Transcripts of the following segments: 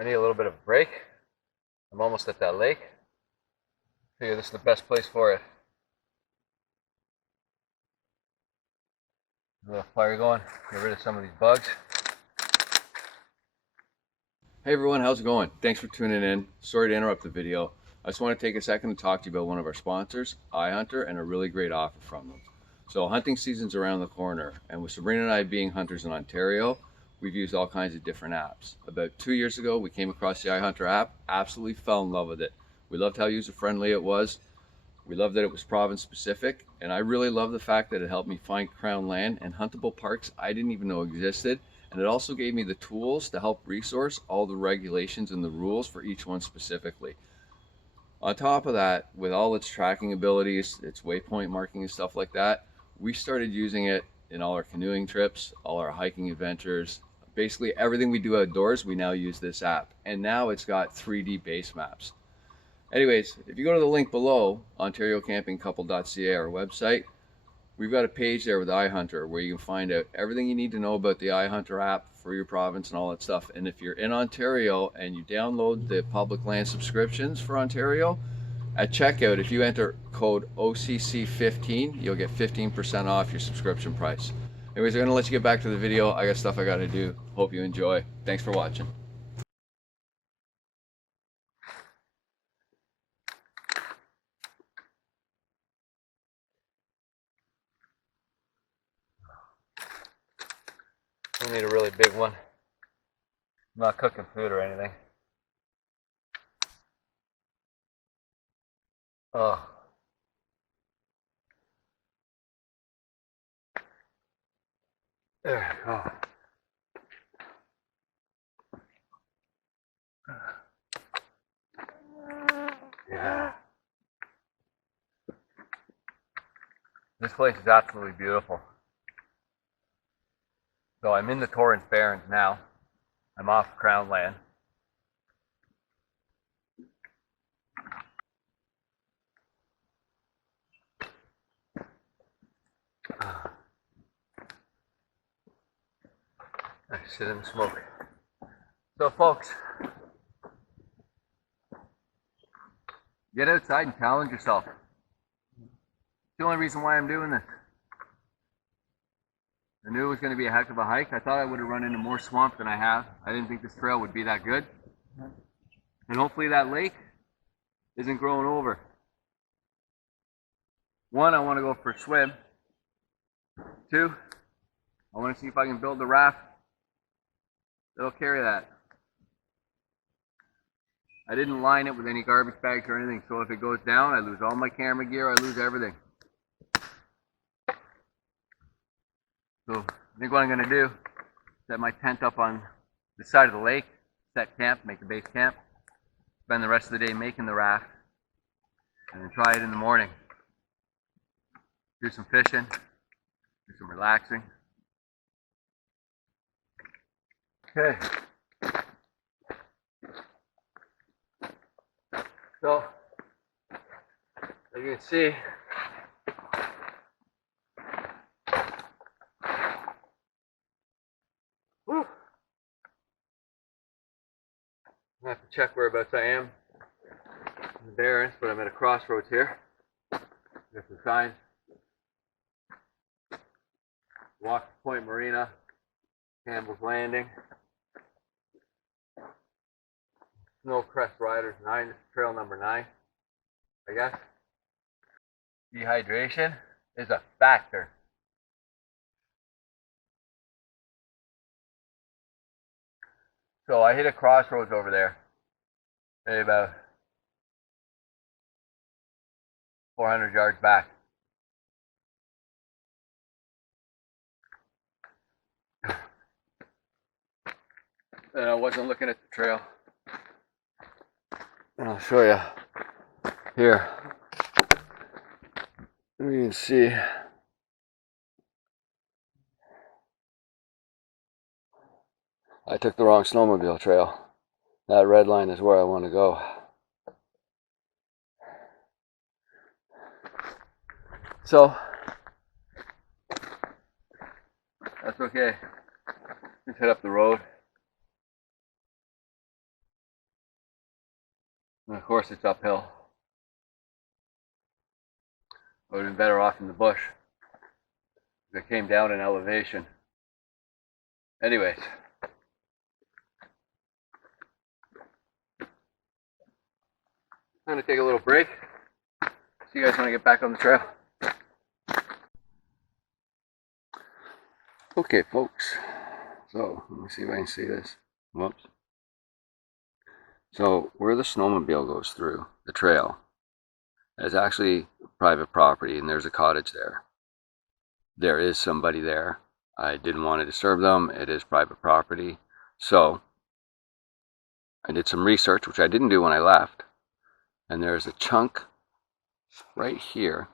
I need a little bit of a break. I'm almost at that lake. Figure this is the best place for it. A little fire going, get rid of some of these bugs. Hey everyone, how's it going? Thanks for tuning in. Sorry to interrupt the video. I just want to take a second to talk to you about one of our sponsors, iHunter, and a really great offer from them. So hunting season's around the corner, and with Sabrina and I being hunters in Ontario, we've used all kinds of different apps. About 2 years ago, we came across the iHunter app, absolutely fell in love with it. We loved how user-friendly it was. We loved that it was province specific, and I really love the fact that it helped me find crown land and huntable parks I didn't even know existed. And it also gave me the tools to help resource all the regulations and the rules for each one specifically. On top of that, with all its tracking abilities, its waypoint marking and stuff like that, we started using it in all our canoeing trips, all our hiking adventures. Basically everything we do outdoors, we now use this app. And now it's got 3D base maps. Anyways, if you go to the link below, ontariocampingcouple.ca, our website, we've got a page there with iHunter where you can find out everything you need to know about the iHunter app for your province and all that stuff. And if you're in Ontario and you download the public land subscriptions for Ontario, at checkout, if you enter code OCC15, you'll get 15% off your subscription price. Anyways, I'm going to let you get back to the video. I got stuff I got to do. Hope you enjoy. Thanks for watching. We need a really big one. I'm not cooking food or anything. Oh. There we go. Yeah. This place is absolutely beautiful. So I'm in the Torrance Barrens now. I'm off crown land. I sit in the smoke. So folks, get outside and challenge yourself. It's the only reason why I'm doing this. I knew it was going to be a heck of a hike. I thought I would have run into more swamp than I have. I didn't think this trail would be that good. And hopefully that lake isn't growing over. One, I want to go for a swim. Two, I want to see if I can build a raft that'll carry that. I didn't line it with any garbage bags or anything, so if it goes down, I lose all my camera gear, I lose everything. So I think what I'm going to do is set my tent up on the side of the lake, set camp, make the base camp, spend the rest of the day making the raft, and then try it in the morning. Do some fishing, do some relaxing. Okay. So, as you can see, whew, I have to check whereabouts I am in the Barrens, but I'm at a crossroads here. There's some signs. Walk to Point Marina, Campbell's Landing, Snowcrest Riders 9, this is trail number 9, I guess. Dehydration is a factor. So I hit a crossroads over there, maybe about 400 yards back. And I wasn't looking at the trail. And I'll show you here. You can see I took the wrong snowmobile trail. That red line is where I want to go. So that's okay. Just head up the road. And of course it's uphill. I would have been better off in the bush. It came down in elevation. Anyways. I'm going to take a little break. See you guys when I get back on the trail. Okay, folks. So, let me see if I can see this. Whoops. So, where the snowmobile goes through the trail is actually private property, and there's a cottage there. There is somebody there. I didn't want to disturb them. It is private property. So, I did some research, which I didn't do when I left. And there's a chunk right here,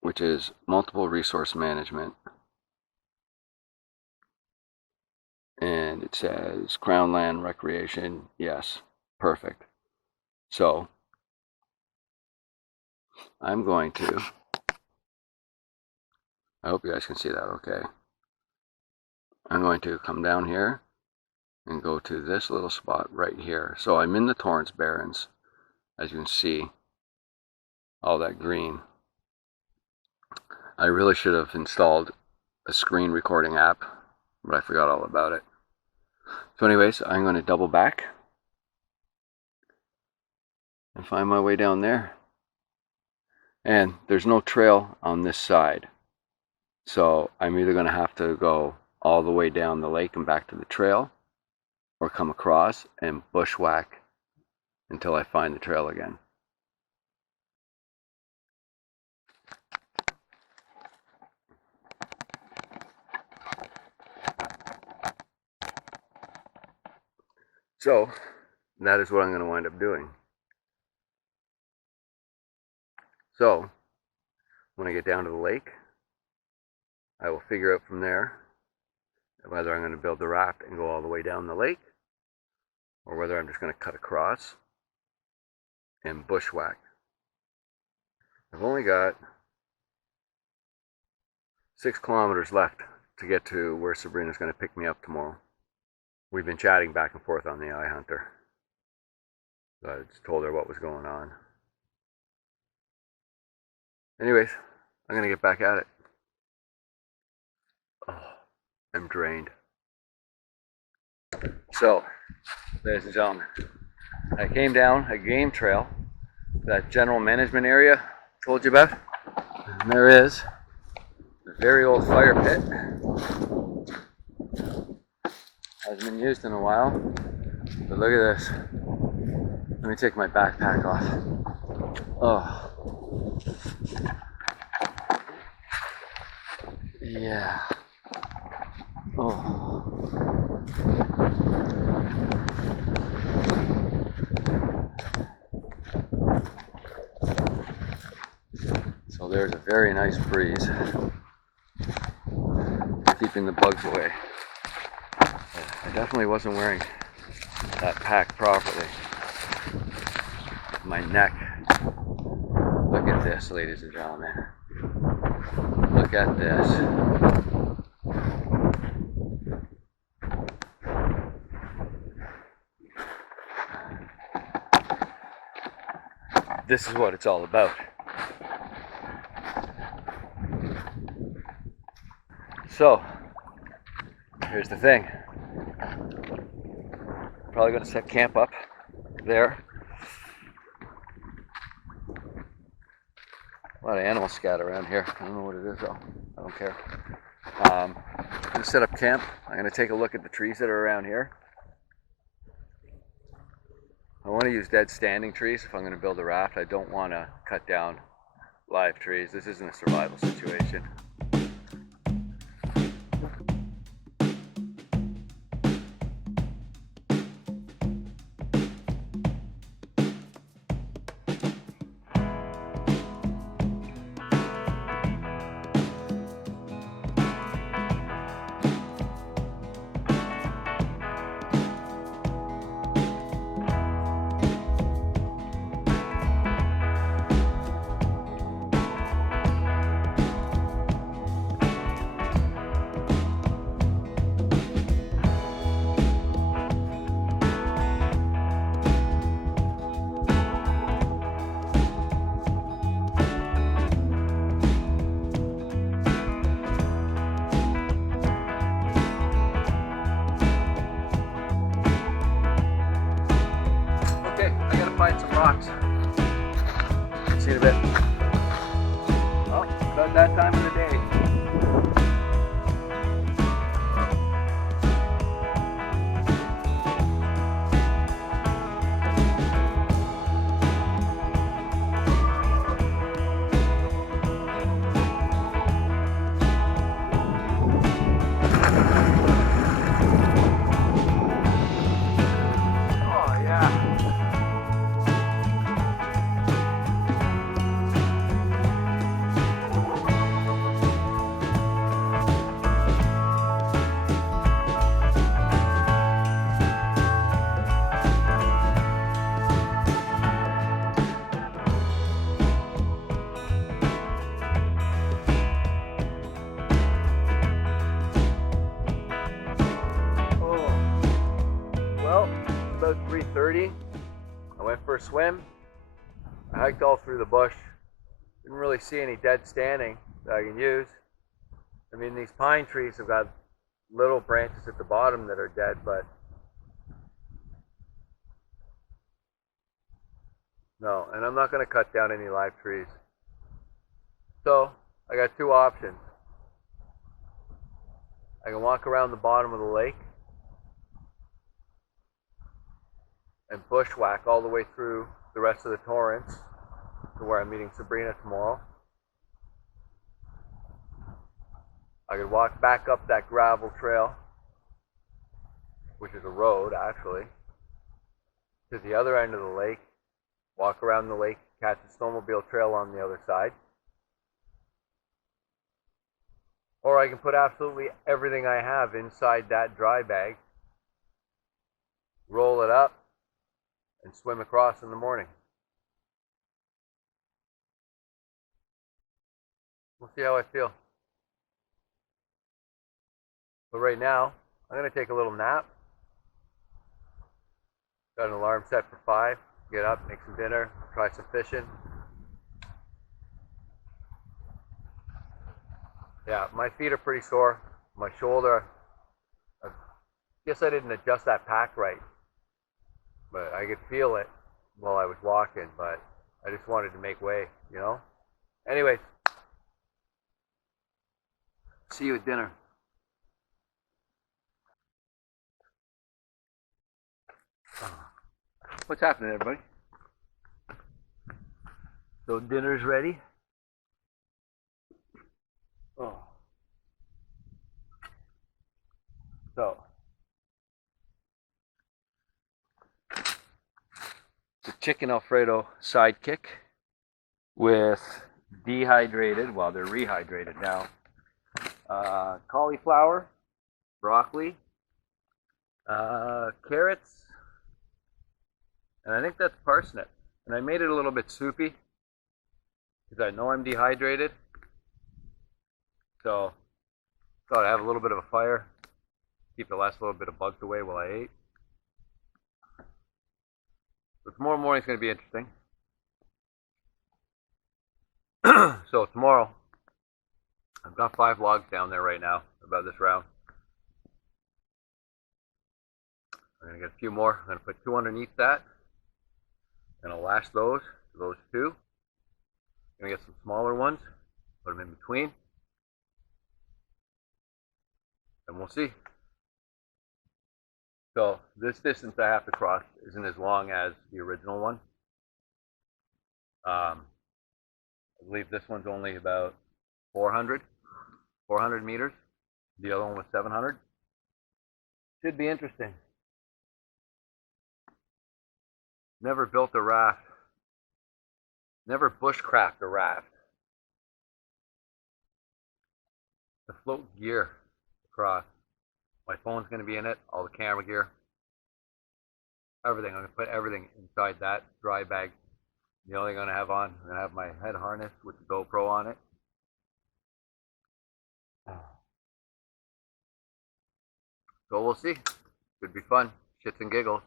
which is multiple resource management. And it says Crown Land Recreation. Yes, perfect. So I'm going to, I hope you guys can see that okay. I'm going to come down here and go to this little spot right here. So I'm in the Torrance Barrens, as you can see, all that green. I really should have installed a screen recording app, but I forgot all about it. So anyways, I'm going to double back and find my way down there. And there's no trail on this side. So I'm either going to have to go all the way down the lake and back to the trail, or come across and bushwhack until I find the trail again. So that is what I'm going to wind up doing. So when I get down to the lake, I will figure out from there whether I'm going to build the raft and go all the way down the lake, or whether I'm just going to cut across and bushwhack. I've only got 6 kilometers left to get to where Sabrina's going to pick me up tomorrow. We've been chatting back and forth on the iHunter. So I just told her what was going on. Anyways, I'm going to get back at it. Oh, I'm drained. So, ladies and gentlemen, I came down a game trail, that general management area I told you about. And there is a very old fire pit. Hasn't been used in a while, but look at this. Let me take my backpack off. Oh. Yeah. Oh. So there's a very nice breeze, keeping the bugs away. I definitely wasn't wearing that pack properly. My neck. Look at this, ladies and gentlemen. Look at this. This is what it's all about. So, here's the thing. Probably going to set camp up there. A lot of animal scat around here. I don't know what it is though. I don't care. I'm going to set up camp. I'm going to take a look at the trees that are around here. I want to use dead standing trees if I'm going to build a raft. I don't want to cut down live trees. This isn't a survival situation. find some rocks. See you in a bit. Well, about that time of the day. About 3:30, I went for a swim. I hiked all through the bush. Didn't really see any dead standing that I can use. I mean, these pine trees have got little branches at the bottom that are dead, but no, and I'm not going to cut down any live trees. So I got two options. I can walk around the bottom of the lake and bushwhack all the way through the rest of the Torrance to where I'm meeting Sabrina tomorrow. I could walk back up that gravel trail, which is a road actually, to the other end of the lake, walk around the lake, catch a snowmobile trail on the other side. Or I can put absolutely everything I have inside that dry bag, roll it up, and swim across in the morning. We'll see how I feel. But right now, I'm going to take a little nap. Got an alarm set for 5. Get up, make some dinner, try some fishing. Yeah, my feet are pretty sore. My shoulder, I guess I didn't adjust that pack right. But I could feel it while I was walking, but I just wanted to make way, you know? Anyways, see you at dinner. What's happening, everybody? So dinner's ready. Oh. So the chicken Alfredo sidekick with dehydrated, well, they're rehydrated now, cauliflower, broccoli, carrots, and I think that's parsnip. And I made it a little bit soupy because I know I'm dehydrated. So thought I'd have a little bit of a fire, keep the last little bit of bugs away while I ate. So tomorrow morning's going to be interesting. So tomorrow, I've got 5 logs down there right now about this round. I'm going to get a few more. I'm going to put 2 underneath that. And I'll lash those to those 2. I'm going to get some smaller ones, put them in between. And we'll see. So this distance I have to cross isn't as long as the original one. I believe this one's only about 400 meters. The other one was 700. Should be interesting. Never built a raft. Never bushcraft a raft. The float gear across. My phone's going to be in it, all the camera gear, everything. I'm going to put everything inside that dry bag. The only thing I'm going to have on, I'm going to have my head harness with the GoPro on it. So we'll see. Should be fun. Shits and giggles.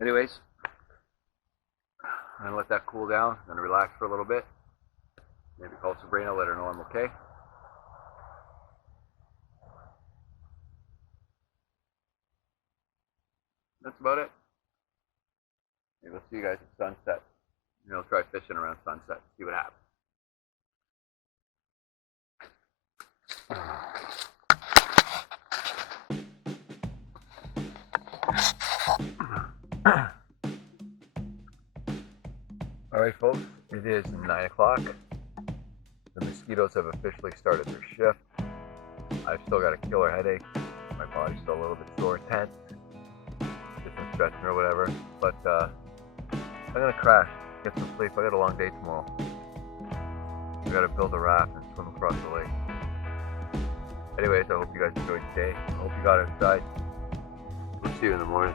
Anyways, I'm going to let that cool down. I'm going to relax for a little bit. Maybe call Sabrina, let her know I'm okay. that's about it. Maybe we'll see you guys at sunset. I'll try fishing around sunset, see what happens. Alright folks, it is 9 o'clock. The mosquitoes have officially started their shift. I've still got a killer headache. My body's still a little bit sore, tense. Just some stretching or whatever. But I'm gonna crash, get some sleep. I got a long day tomorrow. I gotta build a raft and swim across the lake. Anyways, I hope you guys enjoyed today. I hope you got inside. We'll see you in the morning.